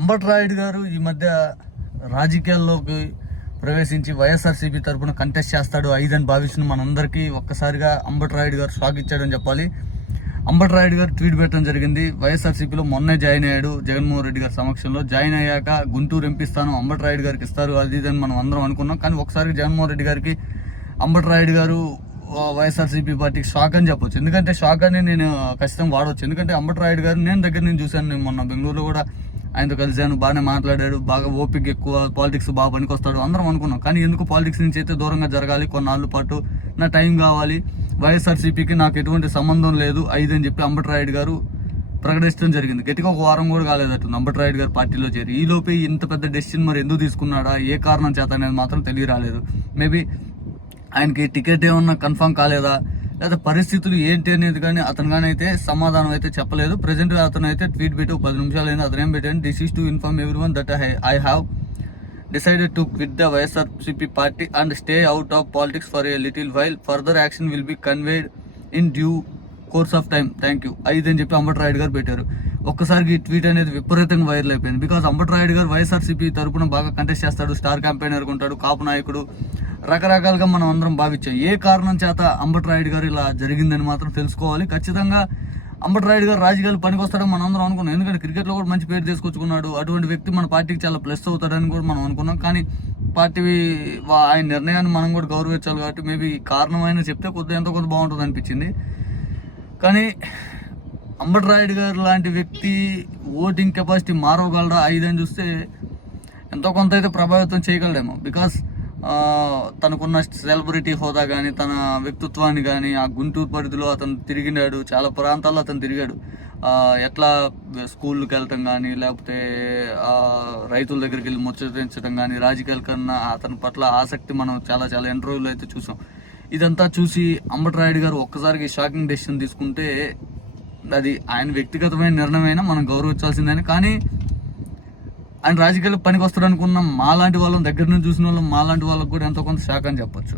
అంబట్ రాయుడు గారు ఈ మధ్య రాజకీయాల్లోకి ప్రవేశించి వైఎస్ఆర్సీపీ తరపున కంటెస్ట్ చేస్తాడు ఐదని భావిస్తున్న మనందరికీ ఒక్కసారిగా అంబట్ రాయుడు గారు ఇచ్చాడని చెప్పాలి. అంబట్ రాయుడు గారు ట్వీట్ పెట్టడం జరిగింది. వైఎస్ఆర్సీపీలో మొన్నే జాయిన్ అయ్యాడు జగన్మోహన్ రెడ్డి గారి సమక్షంలో. జాయిన్ అయ్యాక గుంటూరు ఎంపిస్తాను అంబట్ రాయుడు గారికి ఇస్తారు. అది ఇది అని మనం అందరం అనుకున్నాం. కానీ ఒకసారి జగన్మోహన్ రెడ్డి గారికి అంబట్ రాయుడు గారు వైఎస్ఆర్సీపీ పార్టీకి షాక్ అని చెప్పొచ్చు. ఎందుకంటే షాక్ అని నేను ఖచ్చితంగా వాడవచ్చు ఎందుకంటే అంబట్ రాయుడు గారు నేను దగ్గర నుంచి చూశాను. నేను మొన్న బెంగళూరులో కూడా ఆయనతో కలిశాను బాగానే మాట్లాడాడు బాగా ఓపిక ఎక్కువ పాలిటిక్స్ బాగా పనికొస్తాడు అందరం అనుకున్నాం. కానీ ఎందుకు పాలిటిక్స్ నుంచి అయితే దూరంగా జరగాలి? కొన్నాళ్ళ పాటు నా టైం కావాలి. వైఎస్ఆర్సీపీకి నాకు ఎటువంటి సంబంధం లేదు ఐదు అని చెప్పి అంబట్ రాయుడు గారు ప్రకటించడం జరిగింది. గట్టిగా ఒక వారం కూడా కాలేదట్టు అంబట్ రాయుడు గారు పార్టీలో చేరి. ఈ లోపే ఇంత పెద్ద డెసిషన్ మరి ఎందుకు తీసుకున్నాడా? ఏ కారణం చేత అనేది మాత్రం తెలియరాలేదు. మేబీ ఆయనకి టికెట్ ఏమన్నా కన్ఫర్మ్ కాలేదా? లేదా పరిస్థితులు ఏంటి అనేది కానీ అతను కానీ అయితే సమాధానం అయితే చెప్పలేదు. ప్రజెంట్ అతను అయితే ట్వీట్ పెట్టి పది నిమిషాలు అయింది అతను ఏం పెట్టాను this is to inform everyone that I have decided to with the YSRCP party and stay out of politics for a little while further action will be conveyed in due course of time thank you ఐదు అని చెప్పి అంబట్ రాయుడు గారు పెట్టారు. ఒక్కసారికి ఈ tweet అనేది విపరీతంగా viral అయిపోయింది. బికాజ్ అంబట్రాయుడు గారు వైఎస్ఆర్సీపీ తరపున బాగా కంటెస్ట్ చేస్తాడు. స్టార్ క్యాంపెయినర్ ఉంటాడు. కాపు నాయకుడు. రకరకాలుగా మనం అందరం భావించాం. ఏ కారణం చేత అంబట్ రాయుడు గారు ఇలా జరిగిందని మాత్రం తెలుసుకోవాలి. ఖచ్చితంగా అంబట్ రాయుడు గారు రాజకీయాలు పనికొస్తాడని మనం అందరం అనుకున్నాం. ఎందుకంటే క్రికెట్లో కూడా మంచి పేరు తీసుకొచ్చుకున్నాడు. అటువంటి వ్యక్తి మన పార్టీకి చాలా ప్లస్ అవుతాడని కూడా మనం అనుకున్నాం. కానీ పార్టీ వా- ఆయన నిర్ణయాన్ని మనం కూడా గౌరవించాలి కాబట్టి మేబీ కారణమైన చెప్తే కొద్దిగా ఎంతో కొంత బాగుంటుంది అనిపించింది. కానీ అంబట్ రాయుడు గారు లాంటి వ్యక్తి ఓటింగ్ కెపాసిటీ మారవగలరా? ఐదని చూస్తే ఎంతో కొంత అయితే ప్రభావితం చేయగలడేమో. బికాస్ తనకున్న సెలబ్రిటీ హోదా కానీ తన వ్యక్తిత్వాన్ని కానీ ఆ గుంటూరు పరిధిలో అతను తిరిగినాడు చాలా ప్రాంతాల్లో అతను తిరిగాడు. ఎట్లా స్కూళ్ళకి వెళ్ళటం కానీ లేకపోతే రైతుల దగ్గరికి వెళ్ళి ముచ్చటించడం కానీ రాజకీయాల కన్నా అతని పట్ల ఆసక్తి మనం చాలా చాలా ఇంటర్వ్యూలో అయితే చూసాం. ఇదంతా చూసి అంబట్ రాయుడు గారు ఒక్కసారికి షాకింగ్ డెసిషన్ తీసుకుంటే అది ఆయన వ్యక్తిగతమైన నిర్ణయమైనా మనం గౌరవించాల్సిందని? కానీ ఆయన రాజకీయాలకు పనికి వస్తాడు అనుకున్న మాలాంటి వాళ్ళం దగ్గర నుంచి చూసిన వాళ్ళం మాలాంటి వాళ్ళకి కూడా ఎంతో కొంత శాఖ అని చెప్పొచ్చు.